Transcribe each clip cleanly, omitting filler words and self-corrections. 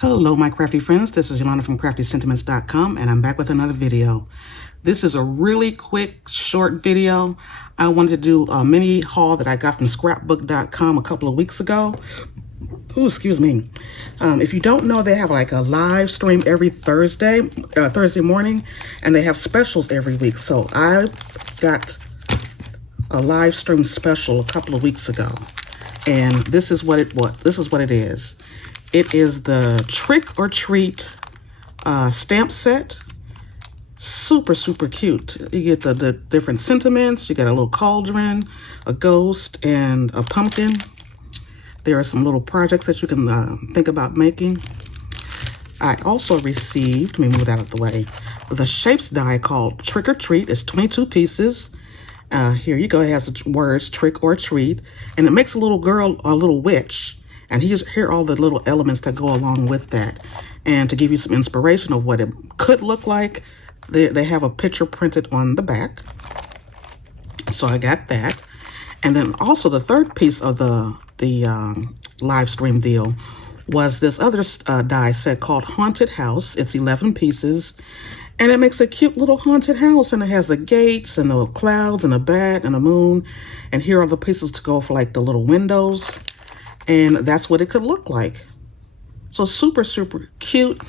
Hello my crafty friends, this is Yolanda from CraftyScentiments.com and I'm back with another video. This is a really quick short video. I wanted to do a mini haul that I got from scrapbook.com a couple of weeks ago. Oh, excuse me. If you don't know, they have like a live stream every Thursday morning, and they have specials every week. So I got a live stream special a couple of weeks ago, and this is what it was. This is what it is. It is the Trick or Treat stamp set. Super cute. You get the different sentiments. You got a little cauldron, a ghost, and a pumpkin. There are some little projects that you can think about making. I also received, let me move that out of the way, the shapes die called Trick or Treat. It's 22 pieces. Here you go. It has the words Trick or Treat, and it makes a little girl, a little witch. And here are all the little elements that go along with that. And to give you some inspiration of what it could look like, they have a picture printed on the back. So I got that. And then also the third piece of the live stream deal was this other die set called Haunted House. It's 11 pieces. And it makes a cute little haunted house. And it has the gates and the clouds and a bat and a moon. And here are the pieces to go for like the little windows. And that's what it could look like. So super cute,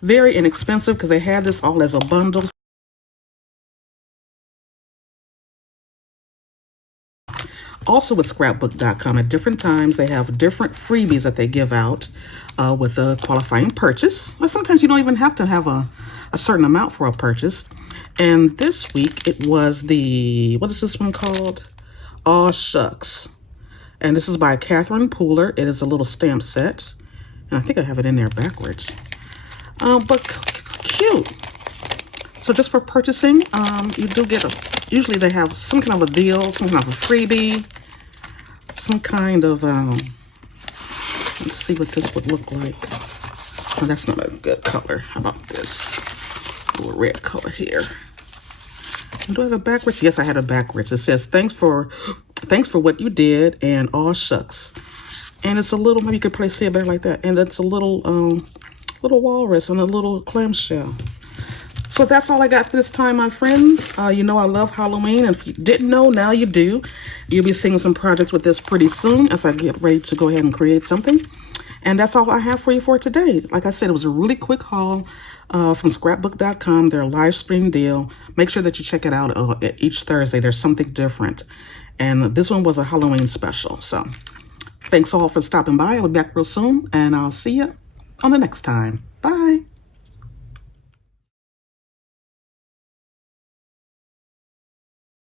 very inexpensive because they had this all as a bundle. Also with scrapbook.com, at different times they have different freebies that they give out with a qualifying purchase. But sometimes you don't even have to have a certain amount for a purchase. And this week it was the, what is this one called? Shucks. And this is by Catherine Pooler. It is a little stamp set. And I think I have it in there backwards. But cute. So just for purchasing, you do get usually they have some kind of a deal, some kind of a freebie, some kind of, let's see what this would look like. Oh, that's not a good color. How about this? A little red color here. Do I have a backwards? Yes, I had a backwards. It says, thanks for what you did, and all shucks. And it's a little, maybe you could probably see it better like that. And it's a little, little walrus and a little clamshell. So that's all I got this time, my friends. You know I love Halloween, and if you didn't know, now you do. You'll be seeing some projects with this pretty soon as I get ready to go ahead and create something. And that's all I have for you for today. Like I said, it was a really quick haul from scrapbook.com, their live stream deal. Make sure that you check it out each Thursday. There's something different. And this one was a Halloween special. So thanks all for stopping by. I'll be back real soon, and I'll see you on the next time. Bye.